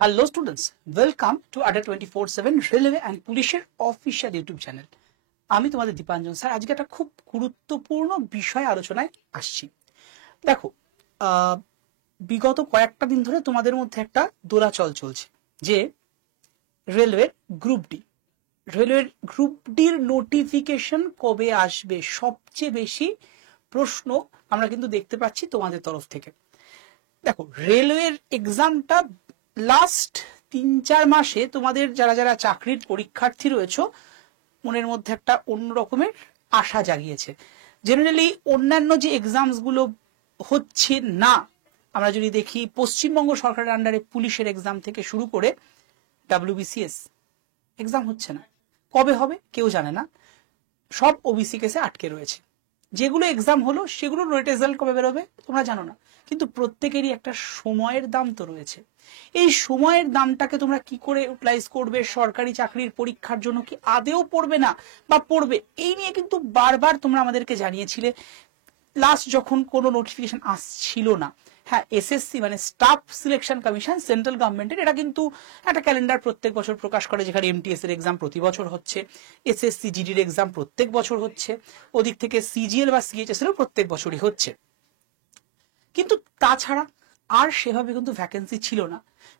Hello students, welcome to আড্ডা 24/7 railway and পুলিশের official YouTube channel. আমি তোমাদের দীপাঞ্জন স্যার। আজকে একটা খুব গুরুত্বপূর্ণ বিষয় আলোচনায় আসছি। দেখো, বিগত কয়েকটা দিন ধরে তোমাদের মধ্যে একটা দোলাচল চলছে যে রেলওয়ের গ্রুপ ডির নোটিফিকেশন কবে আসবে, সবচেয়ে বেশি প্রশ্ন আমরা কিন্তু দেখতে পাচ্ছি তোমাদের তরফ থেকে। দেখো, রেলওয়ের এক্সামটা লাস্ট 3-4 মাসে তোমাদের যারা যারা চাকরির পরীক্ষার্থী রয়েছে মনের মধ্যে একটা অন্য রকমের আশা জাগিয়েছে। জেনারেলি অন্যান্য যে এক্সামস গুলো হচ্ছে না, আমরা যদি দেখি পশ্চিমবঙ্গ সরকারের আন্ডারে পুলিশের এক্সাম থেকে শুরু করে WBCS এক্সাম হচ্ছে না। কবে হবে কেউ জানে না, সব ওবিসি কেসে আটকে রয়েছে। যেগুলো এক্সাম হলো সেগুলোর রেজাল্ট কবে বেরোবে তোমরা জানো না, কিন্তু প্রত্যেকেরই একটা সময়ের দাম তো রয়েছে। এই সময়ের দামটাকে তোমরা কি করে ইউটিলাইজ করবে, সরকারি চাকরির পরীক্ষার জন্য কি আদেও পড়বে না বা পড়বে, এই নিয়ে কিন্তু বারবার তোমরা আমাদেরকে জানিয়েছিলে লাস্ট যখন কোনো নোটিফিকেশন আসছিল না। হ্যাঁ, এসএসসি মানে স্টাফ সিলেকশন কমিশন সেন্ট্রাল গভর্নমেন্টের, এটা কিন্তু একটা ক্যালেন্ডার প্রত্যেক বছর প্রকাশ করে, যেখানে এমটিএস এর এক্সাম প্রতি বছর হচ্ছে, এসএসসি জিডির এক্সাম প্রত্যেক বছর হচ্ছে, ওদিক থেকে সিজিএল বা সিএইচএস এরও প্রত্যেক বছরই হচ্ছে। কিন্তু তাছাড়া আর সেভাবে কিন্তু ভ্যাকেন্সি ছিল না।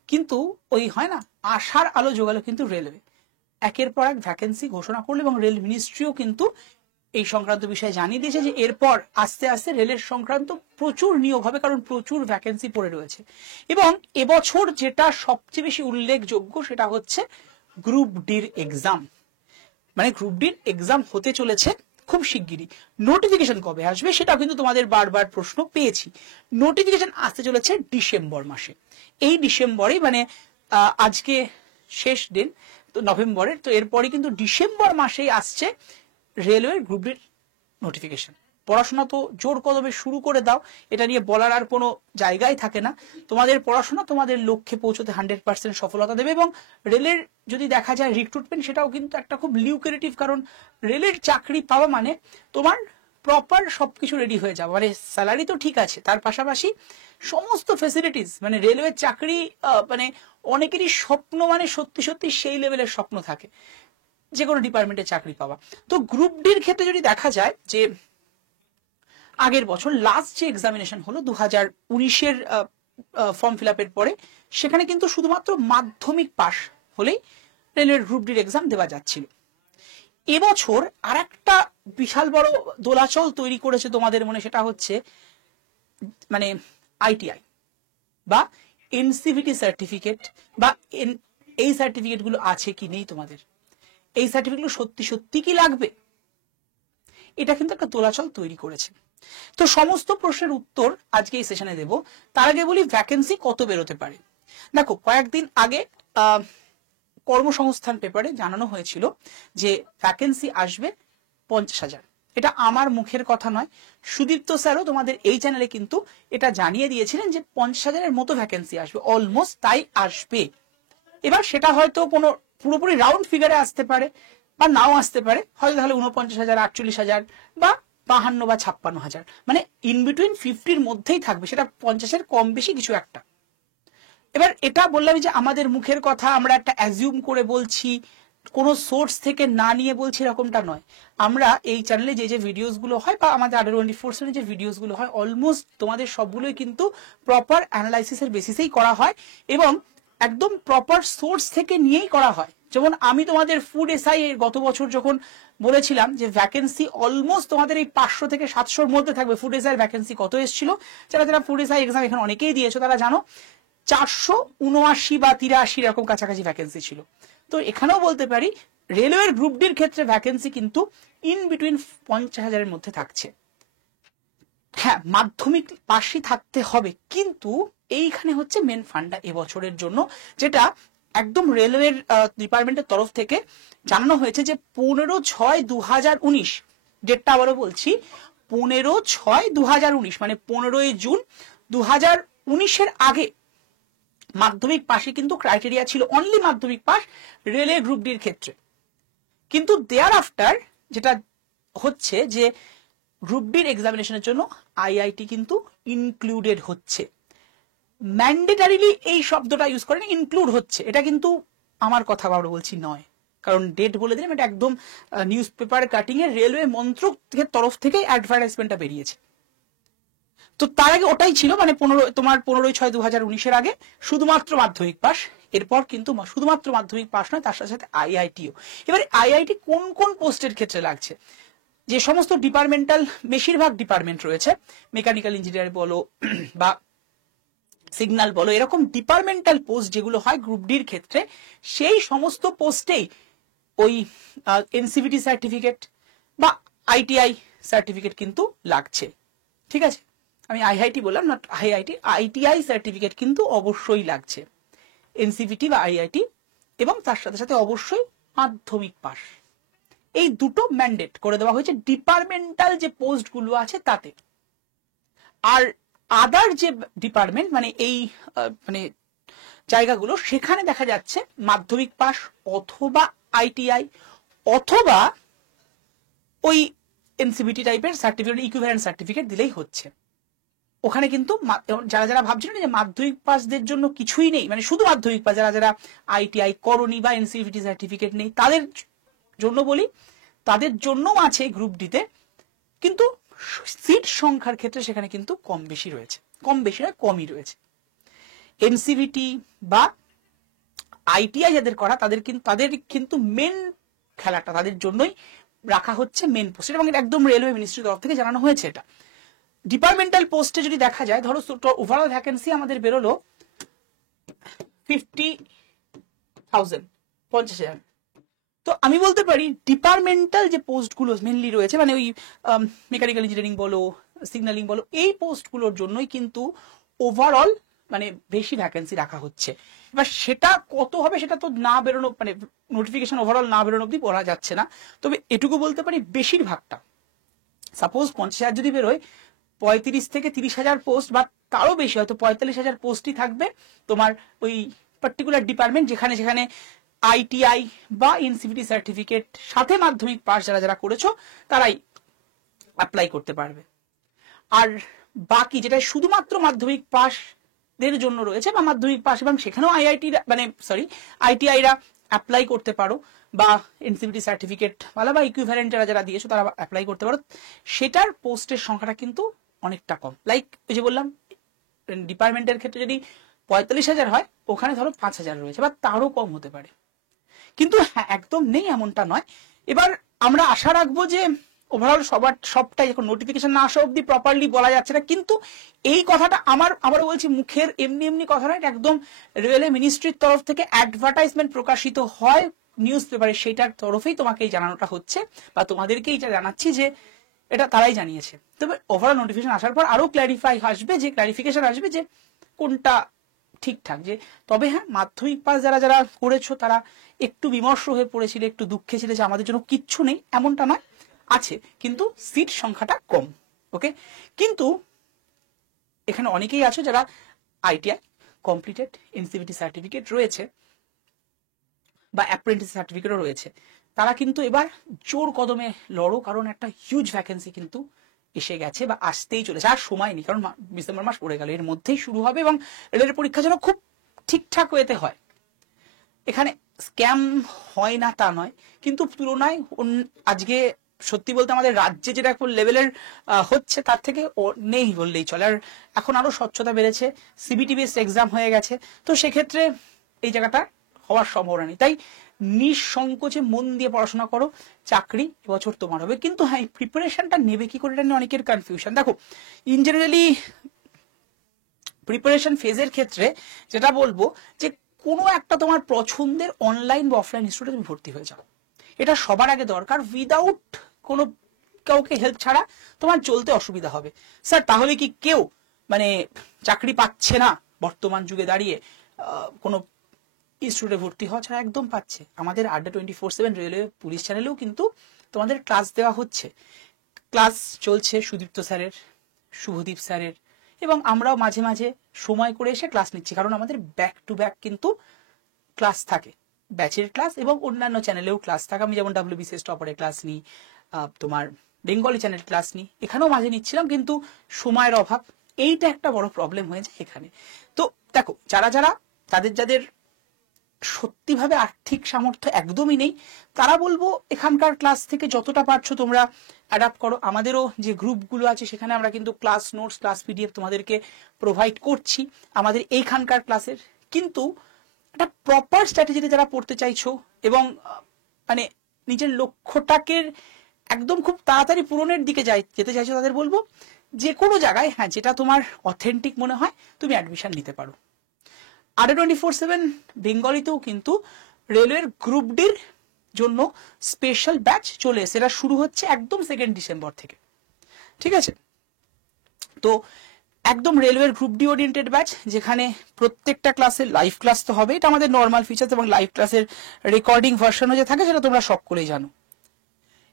কিন্তু ওই হয় না, আশার আলো জোগালো কিন্তু রেলওয়ে, একের পর এক ভ্যাকেন্সি ঘোষণা করলো এবং রেল মিনিস্ট্রিও কিন্তু এই সংক্রান্ত বিষয়ে জানিয়ে দিয়েছে যে এরপর আস্তে আস্তে রেলের সংক্রান্ত প্রচুর নিয়োগ হবে, কারণ প্রচুর ভ্যাকেন্সি পড়ে রয়েছে। এবং এবছর যেটা সবচেয়ে বেশি উল্লেখযোগ্য সেটা হচ্ছে গ্রুপ ডির এক্সাম। মানে গ্রুপ ডির এক্সাম হতে চলেছে খুব শিগগিরই। নোটিফিকেশন কবে আসবে সেটা কিন্তু তোমাদের বারবার প্রশ্ন পেয়েছি। নোটিফিকেশন আসতে চলেছে ডিসেম্বর মাসে। এই ডিসেম্বরে মানে আজকে শেষ দিন তো নভেম্বরের, তো এরপরে কিন্তু ডিসেম্বর মাসেই আসছে রেলওয়ের গ্রুপ ডির নোটিফিকেশন। পড়াশোনা তো জোর কদমে শুরু করে দাও, এটা নিয়ে বলার আর কোনো জায়গায় থাকে না। তোমাদের পড়াশোনা তোমাদের লক্ষ্যে পৌঁছতে 100% সফলতা দেবে। এবং রেলের যদি দেখা যায় রিক্রুটমেন্ট, সেটাও কিন্তু একটা খুব লিউক্রেটিভ, কারণ রেলের চাকরি পাওয়া মানে তোমার প্রপার সবকিছু রেডি হয়ে যাবে। মানে স্যালারি তো ঠিক আছে, তার পাশাপাশি সমস্ত ফেসিলিটিস, মানে রেলওয়ের চাকরি মানে অনেকেরই স্বপ্ন, মানে সত্যি সত্যি সেই লেভেলের স্বপ্ন থাকে যে কোনো ডিপার্টমেন্টে চাকরি পাওয়া। তো গ্রুপ ডির ক্ষেত্রে যদি দেখা যায় যে আগের বছর লাস্ট যে এক্সামিনেশন হলো 2019-এর ফর্ম ফিল আপের পরে, সেখানে কিন্তু শুধুমাত্র মাধ্যমিক পাস হলেই রেলওয়ের গ্রুপ ডির এক্সাম দেওয়া যাচ্ছিল। এবছর আর একটা বিশাল বড় দোলাচল তৈরি করেছে তোমাদের মনে, সেটা হচ্ছে মানে আইটিআই বা এনসিভিটি সার্টিফিকেট বা এই সার্টিফিকেট গুলো আছে কি নেই তোমাদের, এই সার্টিফিকেটগুলো সত্যি সত্যি কি লাগবে, এটা কিন্তু একটা দোলাচল তৈরি করেছে। তো সমস্ত প্রশ্নের উত্তর আজকে এই সেশনে দেব। তার আগে বলি ভ্যাকেন্সি কত বেরোতে পারে। দেখো, কয়েকদিন আগে কর্মসংস্থান পেপারে জানানো হয়েছিল যে ভ্যাকেন্সি আসবে 50,000। এটা আমার মুখের কথা নয়, সুদীপ্ত স্যারও তোমাদের এই চ্যানেলে কিন্তু এটা জানিয়ে দিয়েছিলেন যে 50,000-এর মতো ভ্যাকেন্সি আসবে, অলমোস্ট তাই আসবে। এবার সেটা হয়তো কোনো পুরোপুরি রাউন্ড ফিগারে আসতে পারে বা নাও আসতে পারে, হয়তো তাহলে 49,000, 48,000 বা 52 বা 56,000, মানে ইন বিটুইন 50-র মধ্যেই থাকবে, সেটা 50-এর কম বেশি কিছু একটা। এবার এটা বললাম যে আমাদের মুখের কথা আমরা একটা অ্যাজিউম করে বলছি, কোনো সোর্স থেকে না নিয়ে বলছি, এরকমটা নয়। আমরা এই চ্যানেলে যে যে ভিডিওস গুলো হয় বা আমাদের আড্ডা 24/7 যে ভিডিওস গুলো হয়, অলমোস্ট তোমাদের সবগুলোই কিন্তু প্রপার অ্যানালাইসিসের বেসিসেই করা হয় এবং একদম প্রপার সোর্স থেকে নিয়েই করা হয়। যেমন আমি তোমাদের ফুড এসআই এর গত বছর যখন বলেছিলাম যে ভ্যাকেন্সি অলমোস্ট তোমাদের এই 500 থেকে 700-র মধ্যে থাকবে, ফুড এসআই এর ভ্যাকেন্সি কত এসেছিল, যারা যারা ফুড এসআই এক্সাম এখানে অনেকেই দিয়েছো তারা জানো, 479 বা 83 এরকম কাছাকাছি ভ্যাকেন্সি ছিল। তো এখানেও বলতে পারি রেলওয়ের গ্রুপ ডির ক্ষেত্রে ভ্যাকেন্সি কিন্তু ইন বিটুইন 50,000-এর মধ্যে থাকছে। হ্যাঁ, মাধ্যমিক পাশই থাকতে হবে, কিন্তু এইখানে হচ্ছে মেন ফান্ডা এবছরের জন্য, যেটা একদম রেলওয়ের ডিপার্টমেন্টের তরফ থেকে জানানো হয়েছে যে 15/6/2019, ডেটটা আবারও বলছি 15/6/2019, মানে 15ই জুন 2019-এর আগে মাধ্যমিক পাশে কিন্তু ক্রাইটেরিয়া ছিল, অনলি মাধ্যমিক পাস রেলওয়ে গ্রুপ ডির ক্ষেত্রে। কিন্তু দেয়ার আফটার যেটা হচ্ছে যে গ্রুপ ডির এক্সামিনেশনের জন্য আইআইটি কিন্তু ইনক্লুডেড হচ্ছে। ম্যান্ডেটারিলি এই শব্দটা ইউজ করেন, ইনক্লুড হচ্ছে, এটা কিন্তু আমার কথা আমরা বলছি নয়, কারণ ডেট বলে দিলাম, এটা একদম নিউজ পেপার কাটিং এর রেলওয়ে মন্ত্রকের তরফ থেকে অ্যাডভার্টাইজমেন্টটা বেরিয়েছে। তো তার আগে ওটাই ছিল, মানে 15/6/2019 আগে শুধুমাত্র মাধ্যমিক পাস, এরপর কিন্তু শুধুমাত্র মাধ্যমিক পাস নয়, তার সাথে সাথে আইআইটিও। এবারে আইআইটি কোন কোন পোস্টের ক্ষেত্রে লাগছে, যে সমস্ত ডিপার্টমেন্টাল, বেশিরভাগ ডিপার্টমেন্ট রয়েছে, মেকানিক্যাল ইঞ্জিনিয়ার বলো বা সিগন্যাল বলো, এরকম ডিপার্টমেন্টাল পোস্ট যেগুলো হয় গ্রুপ ডির ক্ষেত্রে, সেই সমস্ত পোস্টেই ওই এনসিভিটি সার্টিফিকেট বা আইটিআই সার্টিফিকেট কিন্তু লাগছে। ঠিক আছে, আমি আইআইটি বললাম না, আইটিআই সার্টিফিকেট কিন্তু অবশ্যই লাগছে, এনসিভিটি বা আইআইটি, এবং তার সাথে সাথে অবশ্যই মাধ্যমিক পাস। এই দুটো ম্যান্ডেট করে দেওয়া হয়েছে ডিপার্টমেন্টাল যে পোস্টগুলো আছে তাতে। আর আদার যে ডিপার্টমেন্ট, মানে এই মানে জায়গাগুলো, সেখানে দেখা যাচ্ছে মাধ্যমিক পাস অথবা আইটিআই অথবা ওই এনসিভিটি টাইপের সার্টিফিকেট, ইকুইভ্যালেন্ট সার্টিফিকেট দিলেই হচ্ছে। ওখানে কিন্তু যারা যারা ভাবছিলেন যে মাধ্যমিক পাসদের জন্য কিছুই নেই, মানে শুধু মাধ্যমিক পাস, যারা যারা আইটিআই করনি বা এনসিভিটি সার্টিফিকেট নেই, তাদের জন্য বলি, তাদের জন্যও আছে গ্রুপ ডিতে, কিন্তু সিট সংখ্যার ক্ষেত্রে সেখানে কিন্তু কম বেশি রয়েছে, কম বেশি নয়, কমই রয়েছে। এনসিভিটি বা আইটিআই যাদের করা, তাদের কিন্তু মেন খেলাটা তাদের জন্যই রাখা হচ্ছে, মেন পোস্ট, এবং একদম রেলওয়ে মিনিস্ট্রির তরফ থেকে জানানো হয়েছে এটা। ডিপার্টমেন্টাল পোস্টে যদি দেখা যায়, ধরো ওভারঅল ভ্যাকেন্সি আমাদের বেরোলো 50,000, 50,000। তো আমি বলতে পারি ডিপার্টমেন্টাল যে পোস্টগুলো মেনলি রয়েছে, মানে ওই মেকানিক্যাল ইঞ্জিনিয়ারিং বলো, সিগন্যালিং বলো, এই পোস্টগুলোর জন্যই কিন্তু ওভারঅল মানে বেশি ভ্যাকেন্সি রাখা হচ্ছে। এবার সেটা কত হবে সেটা তো না বেরোনো, মানে নোটিফিকেশন ওভারঅল না বেরোনো অব্দি বলা যাচ্ছে না। তবে এটুকু বলতে পারি, বেশিরভাগটা, সাপোজ 50,000 যদি বেরোয়, 35 থেকে 30,000 পোস্ট বা তারও বেশি, হয়তো 45,000 পোস্টই থাকবে তোমার ওই পার্টিকুলার ডিপার্টমেন্ট, যেখানে যেখানে আইটিআই বা এনসিভিটি সার্টিফিকেট সাথে মাধ্যমিক পাস যারা যারা করেছো তারাই অ্যাপ্লাই করতে পারবে। আর বাকি যেটা শুধুমাত্র মাধ্যমিক পাসদের জন্য রয়েছে বা মাধ্যমিক পাস, এবং সেখানেও আইটিআইরা অ্যাপ্লাই করতে পারো, বা এনসিভিটি সার্টিফিকেট বা ইকুইভ্যালেন্ট যারা যারা দিয়েছো তারা অ্যাপ্লাই করতে পারো, সেটার পোস্টের সংখ্যাটা কিন্তু অনেকটা কম। লাইক ওই যে বললাম, ডিপার্টমেন্টের ক্ষেত্রে যদি 45,000 হয়, ওখানে ধরো 5,000 রয়েছে বা তারও কম হতে পারে। কিন্তু হ্যাঁ, একদম নেই এমনটা নয়। এবার আমরা আশা রাখবো যে ওভারঅল সবটাই, এখন নোটিফিকেশন না আসা অব্দি প্রপারলি বলা যাচ্ছে না, কিন্তু এই কথাটা আবার বলছি, মুখের এমনি এমনি কথা নয়, একদম রেলওয়ে মিনিস্ট্রির তরফ থেকে অ্যাডভার্টাইজমেন্ট প্রকাশিত হয় নিউজ পেপারে, সেইটার তরফেই তোমাকে এই জানানোটা হচ্ছে, বা তোমাদেরকে এইটা জানাচ্ছি যে এটা তারাই জানিয়েছে। তবে ওভারঅল নোটিফিকেশন আসার পর আরো ক্লারিফিকেশন আসবে যে কোনটা ঠিকঠাক। যে তবে হ্যাঁ, মাধ্যমিক পাস যারা যারা করেছো তারা একটু বিমর্ষ হয়ে পড়েছিল, একটু দুঃখে ছিল যে আমাদের জন্য কিচ্ছু নেই, এমনটা নয়, আছে, কিন্তু সিট সংখ্যাটা কম। ওকে, কিন্তু এখানে অনেকেই আছো যারা আইটিআই কমপ্লিটেড, এনসিভিটি সার্টিফিকেট রয়েছে বা অ্যাপ্রেন্টিস সার্টিফিকেটও রয়েছে, তারা কিন্তু এবার জোর কদমে লড়ো, কারণ একটা হিউজ ভ্যাকেন্সি কিন্তু এসে গেছে বা আসতেই চলেছে, আর সময় নেই, কারণ ডিসেম্বর মাস পড়ে গেল, এর মধ্যেই শুরু হবে, এবং রেলের পরীক্ষা যেন খুব ঠিকঠাক ওয়েতে হয়। এখানে স্ক্যাম হয় না তা নয়, কিন্তু তুলনায় আজকে সত্যি বলতে আমাদের রাজ্যে যেটা লেভেলের হচ্ছে তার থেকে নেই বললেই চলে। আর এখন আরো স্বচ্ছতা বেড়েছে, সিবিটি বেসড এক্সাম হয়ে গেছে, তো সেক্ষেত্রে এই জায়গাটা হওয়ার সম্ভাবনা নেই। তাই নিঃসংকোচে মন দিয়ে পড়াশোনা করো, চাকরি এবছর তোমার হবে। কিন্তু হ্যাঁ, প্রিপারেশনটা নেবে কি করে, এটা নিয়ে অনেকের কনফিউশন। দেখো, ইন জেনারেলি প্রিপারেশন ফেজের ক্ষেত্রে যেটা বলবো, যে কোনো একটা তোমার পছন্দের অনলাইন বা অফলাইন ইনস্টিটিউটে তুমি ভর্তি হয়ে যাও, এটা সবার আগে দরকার। উইদাউট কোনো কাউকে হেল্প ছাড়া তোমার চলতে অসুবিধা হবে। স্যার, তাহলে কি কেউ মানে চাকরি পাচ্ছে না বর্তমান যুগে দাঁড়িয়ে কোনো ইনস্টিটিউটে ভর্তি হওয়া ছাড়া? একদম পাচ্ছে। আমাদের আড্ডা 24/7 রেলওয়ে পুলিশ চ্যানেলেও কিন্তু তোমাদের ক্লাস দেওয়া হচ্ছে, ক্লাস চলছে সুদীপ্ত স্যারের, শুভদীপ স্যারের, এবং আমরাও মাঝে মাঝে সময় করে এসে ক্লাস নিচ্ছি, কারণ আমাদের ব্যাক টু ব্যাক কিন্তু ক্লাস থাকে, ব্যাচের ক্লাস এবং অন্যান্য চ্যানেলেও ক্লাস থাকে। আমি যেমন WBCS টপারে ক্লাস নিই, তোমার বেঙ্গলি চ্যানেল ক্লাস নিই, এখানেও মাঝে নিচ্ছিলাম, কিন্তু সময়ের অভাব, এইটা একটা বড় প্রবলেম হয়ে যায় এখানে। তো দেখো, যাদের সত্যিভাবে আর্থিক সামর্থ্য একদমই নেই, তারা বলবো এখানকার ক্লাস থেকে যতটা পারছো তোমরা অ্যাডাপ্ট করো। আমাদেরও যে গ্রুপগুলো আছে সেখানে আমরা কিন্তু ক্লাস নোটস, ক্লাস পিডিএফ তোমাদেরকে প্রোভাইড করছি আমাদের এইখানকার ক্লাসের। কিন্তু একটা প্রপার স্ট্র্যাটেজিতে যারা পড়তে চাইছো এবং মানে নিজের লক্ষ্যটাকে একদম খুব তাড়াতাড়ি পূরণের দিকে যেতে চাইছো, তাদের বলবো যে কোনো জায়গায়, হ্যাঁ, যেটা তোমার অথেন্টিক মনে হয় তুমি অ্যাডমিশন নিতে পারো। আডে 24/7 বেঙ্গলিতেও কিন্তু রেলওয়ের গ্রুপ ডির জন্য স্পেশাল ব্যাচ চলে এসে, এটা শুরু হচ্ছে একদম 2 ডিসেম্বর থেকে। ঠিক আছে, তো একদম রেলওয়ের গ্রুপ ডি ওরিয়েন্টেড ব্যাচ, যেখানে প্রত্যেকটা ক্লাসে লাইভ ক্লাস তো হবে, এটা আমাদের নর্মাল ফিচার্স, এবং লাইভ ক্লাসের রেকর্ডিং ভার্সনও যে থাকে সেটা তোমরা সকলেই জানো।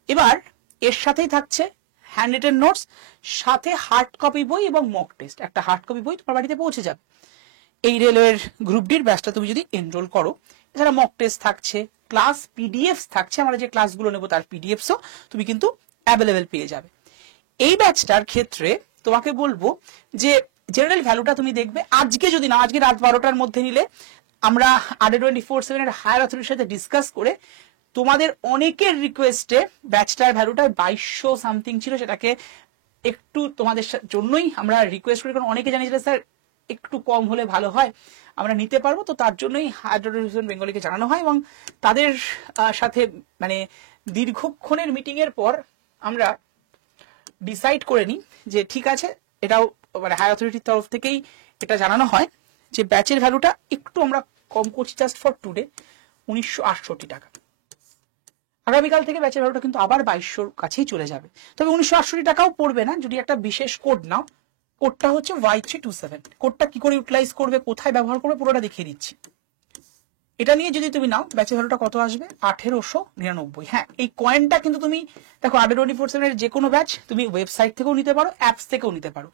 এবার এর সাথেই থাকছে হ্যান্ড রিটেন নোটস, সাথে হার্ড কপি বই এবং মক টেস্ট। একটা হার্ড কপি বই তোমার বাড়িতে পৌঁছে যাবে এই রেলওয়ের গ্রুপ ডির ব্যাচটা তুমি যদি এনরোল করো। এছাড়া মক টেস্ট থাকছে, ক্লাস পিডিএফ থাকছে, আমরা যে ক্লাসগুলো নেবো তার পিডিএফসও তুমি কিন্তু অ্যাভেলেবেল পেয়ে যাবে। এই ব্যাচটার ক্ষেত্রে তোমাকে বলবো যে জেনারেল ভ্যালুটা তুমি দেখবে আজকে যদি না, আজকে রাত 12টার মধ্যে নিলে আমরা আডে 24/7 এর হায়ার অথরিটির সাথে ডিসকাস করে তোমাদের অনেকের রিকোয়েস্টে ব্যাচটার ভ্যালুটা 2200 সামথিং ছিল, সেটাকে একটু তোমাদের জন্যই আমরা রিকোয়েস্ট করি, কারণ অনেকে জানিয়েছিল স্যার একটু কম হলে ভালো হয়, আমরা নিতে পারবো। তো তার জন্যই হায়ার অথরিটি বেঙ্গলিকে জানানো হয়, এবং তাদের সাথে মানে দীর্ঘক্ষণের মিটিং এর পর আমরা ডিসাইড করে নিই যে ঠিক আছে, এটাও মানে হায়ার অথরিটির তরফ থেকেই এটা জানানো হয় যে ব্যাচের ভ্যালুটা একটু আমরা কম করছি, জাস্ট ফর টুডে 1968 টাকা। আগামীকাল থেকে ব্যাচের ভ্যালুটা কিন্তু আবার 2200 কাছেই চলে যাবে। তবে 1968 টাকাও পড়বে না যদি একটা বিশেষ কোড নাও। কোডটা হচ্ছে Y327। কোডটা কি করে ইউটিলাইজ করবে, কোথায় ব্যবহার করবে, পুরোটা দেখিয়ে দিচ্ছি। এটা নিয়ে যদি তুমি নাও, ব্যাচের ভ্যালুটা কত আসবে? 1899। হ্যাঁ, এই কয়েনটা কিন্তু তুমি দেখো আডে 24/7 এর যে কোনো ব্যাচ তুমি ওয়েবসাইট থেকেও নিতে পারো, অ্যাপস থেকেও নিতে পারো।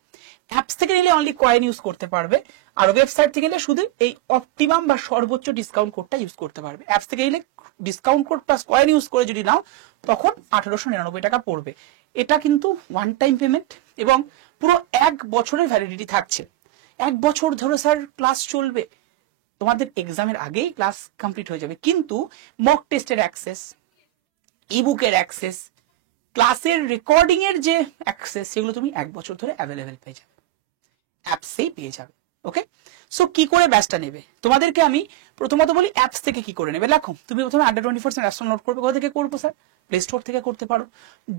অ্যাপস থেকে নিলে অনলি কয়েন ইউজ করতে পারবে, আর ওয়েবসাইট থেকে নিলে শুধু এই অপটিমাম বা সর্বোচ্চ ডিসকাউন্ট কোডটা ইউজ করতে পারবে। অ্যাপস থেকে নিলে discount code plus coin use করে যদি নাও, তখন 1899 টাকা পড়বে। এটা কিন্তু ওয়ান টাইম পেমেন্ট এবং পুরো 1 বছরের ভ্যালিডিটি থাকছে। 1 বছর ধরে স্যার ক্লাস চলবে, তোমাদের এক্সামের আগেই ক্লাস কমপ্লিট হয়ে যাবে, কিন্তু মক টেস্টের অ্যাক্সেস, ইবুকের অ্যাক্সেস, ক্লাসের রেকর্ডিং এর যে অ্যাক্সেস, সেগুলো তুমি 1 বছর ধরে অ্যাভেলেবেল পেয়ে যাবে, অ্যাপসেই পেয়ে যাবে। ওকে, সো কি করে ব্যাচটা নেবে তোমাদেরকে আমি প্রথমত বলি, অ্যাপস থেকে কি করে নেবে। দেখো, তুমি প্রথমে আডে 24/7 অ্যাপস ডাউনলোড করবে। কোথা থেকে করবো স্যার? প্লে স্টোর থেকে করতে পারো।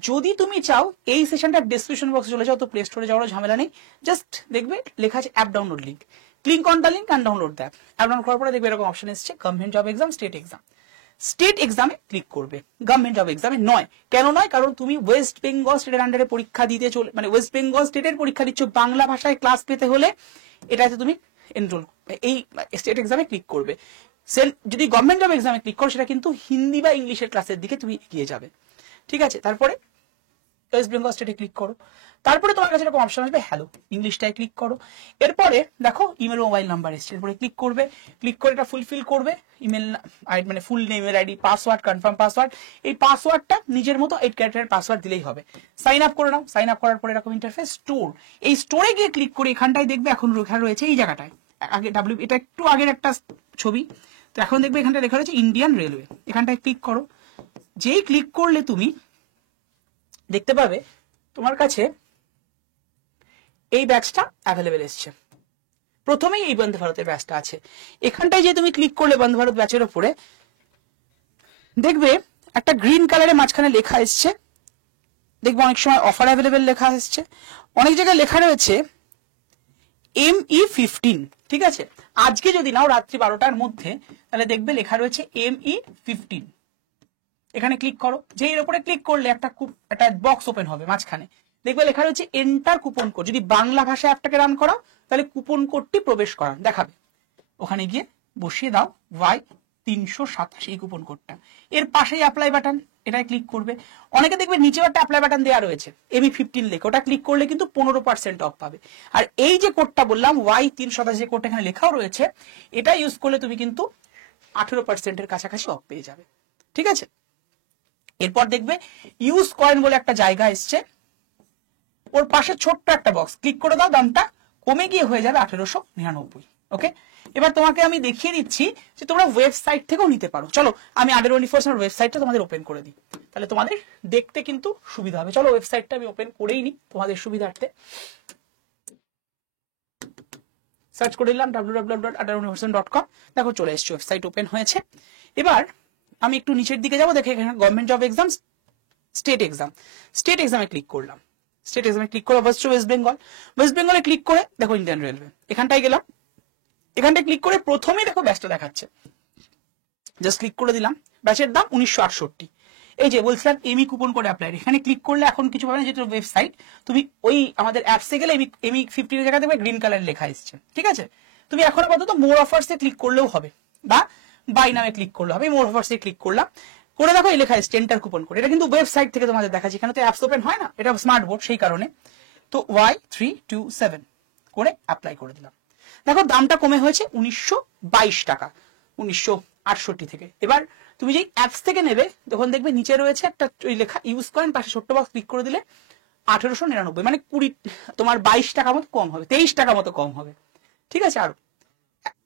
যদি তুমি চাও এই সেশনটা ডেসক্রিপশন বক্সে চলে যাও, তো প্লে স্টোরে যাওয়ার ঝামেলা নেই, জাস্ট দেখবে লেখা আছে app download link, click on the link and download the app. App download করার পরে দেখবে এরকম অপশন এসছে government job exam, state exam. State এক্সামে ক্লিক করবে, গভর্নমেন্ট জব এক্সামে নয়। কেন নয়? কারণ তুমি ওয়েস্ট বেঙ্গল স্টেটের আন্ডারে পরীক্ষা দিতে চলে, মানে ওয়েস্ট বেঙ্গল স্টেটের পরীক্ষা দিচ্ছ, বাংলা ভাষায় ক্লাস পেতে হলে এটাতে তুমি এনরোল, এই স্টেট এক্সামে ক্লিক করবে। যদি গভর্নমেন্ট জব এক্সামে ক্লিক করো, সেটা কিন্তু হিন্দি বা ইংলিশের ক্লাসের দিকে তুমি এগিয়ে যাবে। ঠিক আছে, তারপরে ওয়েস্ট বেঙ্গল স্টেটে ক্লিক করো, তারপরে তোমার কাছে এরকম অপশন আসবে হ্যালো, ইংলিশটায় ক্লিক করো। এরপরে দেখো ইমেল মোবাইল নাম্বার এসছে, এরপরে ক্লিক করবে, ক্লিক করে এটা ফুলফিল করবে, ইমেল আইডি মানে full name, email ID, password, confirm password. এই পাসওয়ার্ডটা নিজের মতো 8 ক্যারেক্টারের পাসওয়ার্ড দিলেই হবে। সাইন আপ করে নাও। সাইন আপ করার পরে এরকম ইন্টারফেস, স্টোর, এই স্টোরে গিয়ে ক্লিক করে এখানটায় দেখবে এখন লেখা রয়েছে এই জায়গাটায়, আগে ডাব্লিউ, এটা একটু আগের একটা ছবি, তো এখন দেখবে এখানটায় লেখা রয়েছে ইন্ডিয়ান রেলওয়ে। এখানটায় ক্লিক করো। যেই ক্লিক করলে তুমি দেখতে পাবে তোমার কাছে এই ব্যাচটা অ্যাভেলেবেল এসছে। প্রথমেই এই বন্দে ভারতের ব্যাচটা আছে। এখানটায় যে তুমি ক্লিক করলে বন্দে ভারত ব্যাচের উপরে, দেখবে একটা গ্রিন কালারের মাঝখানে লেখা এসছে, দেখবে অনেক সময় অফার অ্যাভেলেবেল লেখা এসছে, অনেক জায়গায় লেখা রয়েছে ME15। ঠিক আছে, আজকে যদি নাও রাত্রি 12টার মধ্যে, তাহলে দেখবে লেখা রয়েছে ME15। এখানে ক্লিক করো। যে এর উপরে ক্লিক করলে একটা বক্স ওপেন হবে, মাঝখানে দেখবে লেখা রয়েছে এন্টার কুপন কোড। যদি বাংলা ভাষায় অ্যাপটাকে রান করাও, তাহলে কুপন কোডটি প্রবেশ করা দেখাবে। ওখানে গিয়ে বসিয়ে দাও Y387, এই কুপন কোডটা। এর পাশেই অ্যাপ্লাই বাটন, এটাই ক্লিক করবে। অনেকে দেখবে নিচেও একটা অ্যাপ্লাই বাটন দেওয়া রয়েছে ME15 লেখা, ওটা ক্লিক করলে কিন্তু 15% অফ পাবে। আর এই যে কোডটা বললাম Y387, যে কোডটা এখানে লেখাও রয়েছে, এটা ইউজ করলে তুমি কিন্তু 18%-এর কাছাকাছি অফ পেয়ে যাবে। ঠিক আছে, এরপর দেখবে ইউজ কয়েন বলে একটা জায়গা এসছে, ওর পাশে ছোট্ট একটা বক্স, ক্লিক করে দাও, দামটা কমে গিয়ে হয়ে যাবে 1899। ওকে, এবার তোমাকে আমি দেখিয়ে দিচ্ছি যে তোমরা ওয়েবসাইট থেকেও নিতে পারো। চলো আমি আডার24 ওয়েবসাইটটা তোমাদের ওপেন করে দিই, তাহলে তোমাদের দেখতে কিন্তু সুবিধা হবে। চলো ওয়েবসাইটটা আমি ওপেন করেই নিই তোমাদের সুবিধার্থে। সার্চ করে দিলাম www.adaruniversity.com। দেখো চলে এসছে, ওয়েবসাইট ওপেন হয়েছে। এবার আমি একটু নিচের দিকে যাবো, দেখে এখানে government job exam, state exam, state এক্সামে ক্লিক করলাম। স্টেট এক্সামে ক্লিক করে অবশ্যই ওয়েস্ট বেঙ্গল, ওয়েস্ট বেঙ্গলে ক্লিক করে দেখো ইন্ডিয়ান রেলওয়ে, এখানটায় গেলাম। এখানটায় ক্লিক করে প্রথমেই দেখো ব্যাচটা দেখাচ্ছে, জাস্ট ক্লিক করে দিলাম। ব্যাচের দাম 1968। এই যে বলছিলাম এমি কুপন কোড অ্যাপ্লাই, এখানে ক্লিক করলে এখন কিছু পাবে না, যেটা ওয়েবসাইট। তুমি ওই আমাদের অ্যাপসে গেলে এমি 50 এর জায়গায় দেখবে গ্রিন কালার লেখা এসছে, ঠিক আছে। তুমি এখন আপাতত মোর অফার্সে ক্লিক করলেও হবে, বা বাই নামে ক্লিক করলে হবে। মোর অফার্সে ক্লিক করলাম, করে দেখো এই লেখা এসছে এন্টার কুপন কোড। এটা কিন্তু ওয়েবসাইট থেকে তোমাদের দেখাচ্ছি, এখানে তো অ্যাপস ওপেন হয় না, এটা স্মার্ট বোর্ড, সেই কারণে। তো Y327 করে অ্যাপ্লাই করে দিলাম। দেখো দামটা কমে হয়েছে 1922 টাকা 1968 থেকে। এবার তুমি যেই অ্যাপস থেকে নেবে তখন দেখবে নিচে রয়েছে একটা ওই লেখা ইউজ করেন, পাশে ছোট্ট বক্স ক্লিক করে দিলে 1899, মানে 20 তোমার 22 টাকা মতো কম হবে, 23 টাকা মতো কম হবে, ঠিক আছে। আর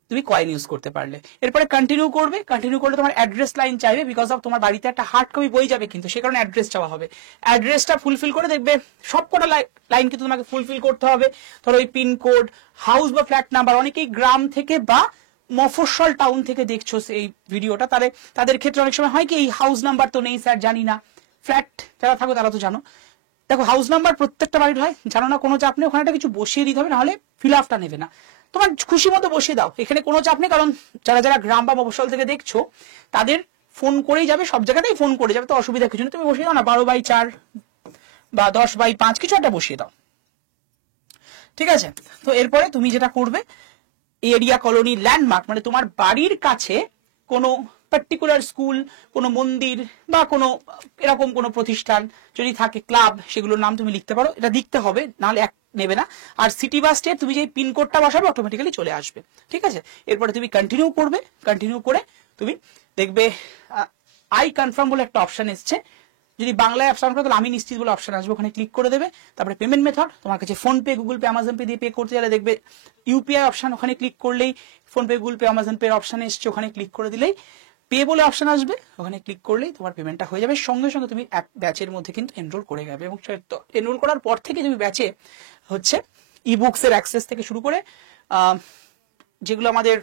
তুমি কয়েন ইউজ করতে পারলে। এরপরে কন্টিনিউ করবে, কন্টিনিউ করলে তোমার অ্যাড্রেস লাইন চাইবে, বিকজ অফ তোমার বাড়িতে একটা হার্ড কপি বই যাবে, কিন্তু সে কারণে অ্যাড্রেস চাওয়া হবে। অ্যাড্রেসটা ফুলফিল করে দেখবে সবকটা লাইন কিন্তু তোমাকে ফুলফিল করতে হবে। ধরো ওই পিনকোড, হাউস বা ফ্ল্যাট নাম্বার, অনেকেই গ্রাম থেকে বা মফস্বল টাউন থেকে দেখছো এই ভিডিওটা, তাদের ক্ষেত্রে অনেক সময় হয় কি এই হাউস নাম্বার তো নেই স্যার, জানি না। ফ্ল্যাট যারা থাকো তারা তো জানো। দেখো হাউস নাম্বার প্রত্যেকটা বাড়ির হয়, জানো না কোনো চাপ নেই, ওখানে একটা কিছু বসিয়ে দিতে হবে, নাহলে ফিল আপটা নেবে না। তোমার খুশি মতো বসিয়ে দাও, এখানে কোনো চাপ নেই, কারণ যারা যারা গ্রাম বা মফস্বল থেকে দেখছো তাদের ফোন করেই যাবে, সব জায়গাতেই ফোন করে যাবে, তো অসুবিধা কিছু নেই। তুমি বসিয়ে দাও না 12/4 বা 10/5 কিছু একটা বসিয়ে দাও, ঠিক আছে। তো এরপরে তুমি যেটা করবে, এরিয়া, কলোনি, ল্যান্ডমার্ক, মানে তোমার বাড়ির কাছে কোনো পার্টিকুলার স্কুল, কোনো মন্দির বা কোনো এরকম কোনো প্রতিষ্ঠান যদি থাকে, ক্লাব, সেগুলোর নাম তুমি লিখতে পারো, এটা লিখতে হবে, নাহলে এক নেবে না। আর সিটি বা স্টেট তুমি যে পিনকোডটা বসাবে অটোমেটিক্যালি চলে আসবে, ঠিক আছে। এরপরে তুমি কন্টিনিউ করবে, কন্টিনিউ করে তুমি দেখবে আই কনফার্ম বলে একটা অপশন এসছে। যদি বাংলায় অপশন করো তাহলে আমি নিশ্চিত বলে অপশন আসবে, ওখানে ক্লিক করে দেবে। তারপরে পেমেন্ট মেথড, তোমার কাছে phone pay, Google pay, Amazon pay দিয়ে পে করতে গেলে দেখবে ইউপিআই অপশন, ওখানে ক্লিক করলেই phone pay, Google pay, Amazon pay option এসছে, ওখানে ক্লিক করে দিলেই পে বলে অপশন আসবে, ওখানে ক্লিক করলেই তোমার পেমেন্টটা হয়ে যাবে। সঙ্গে সঙ্গে তুমি ব্যাচের মধ্যে কিন্তু এনরোল করে যাবে, এবং এনরোল করার পর থেকে তুমি ব্যাচে হচ্ছে ইবুকস এর অ্যাক্সেস থেকে শুরু করে যেগুলো আমাদের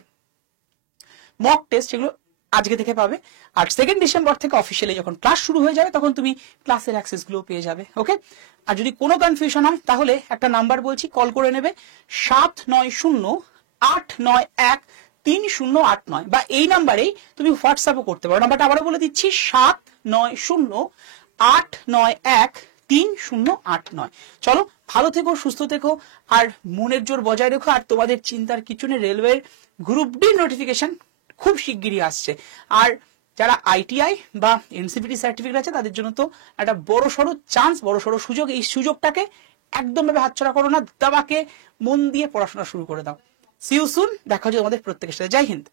মক টেস্ট, সেগুলো আজকে থেকে পাবে। আর 2 ডিসেম্বর থেকে অফিসিয়ালি যখন ক্লাস শুরু হয়ে যাবে তখন তুমি ক্লাসের অ্যাক্সেস গুলো পেয়ে যাবে, ওকে। আর যদি কোনো কনফিউশন হয় তাহলে একটা নাম্বার বলছি, কল করে নেবে 7908913089, বা এই নাম্বারেই তুমি হোয়াটসঅ্যাপও করতে পারো। নাম্বারটা আবারও বলে দিচ্ছি, 7908913089। চলো ভালো থেকো, সুস্থ থেকো, আর মনের জোর বজায় রেখো। আর তোমাদের চিন্তার কিছু নেই, রেলওয়ের গ্রুপ ডি নোটিফিকেশন খুব শিগগিরই আসছে। আর যারা আইটিআই বা এনসিপিটি সার্টিফিকেট আছে তাদের জন্য তো একটা বড় সড়ো চান্স, বড় সড়ো সুযোগ। এই সুযোগটাকে একদম ভাবে হাতছাড়া করো না, দাবাকে মন দিয়ে পড়াশোনা শুরু করে দাও। সি ইউ সুন, দেখা হচ্ছে তোমাদের প্রত্যেকের সাথে। জয় হিন্দ।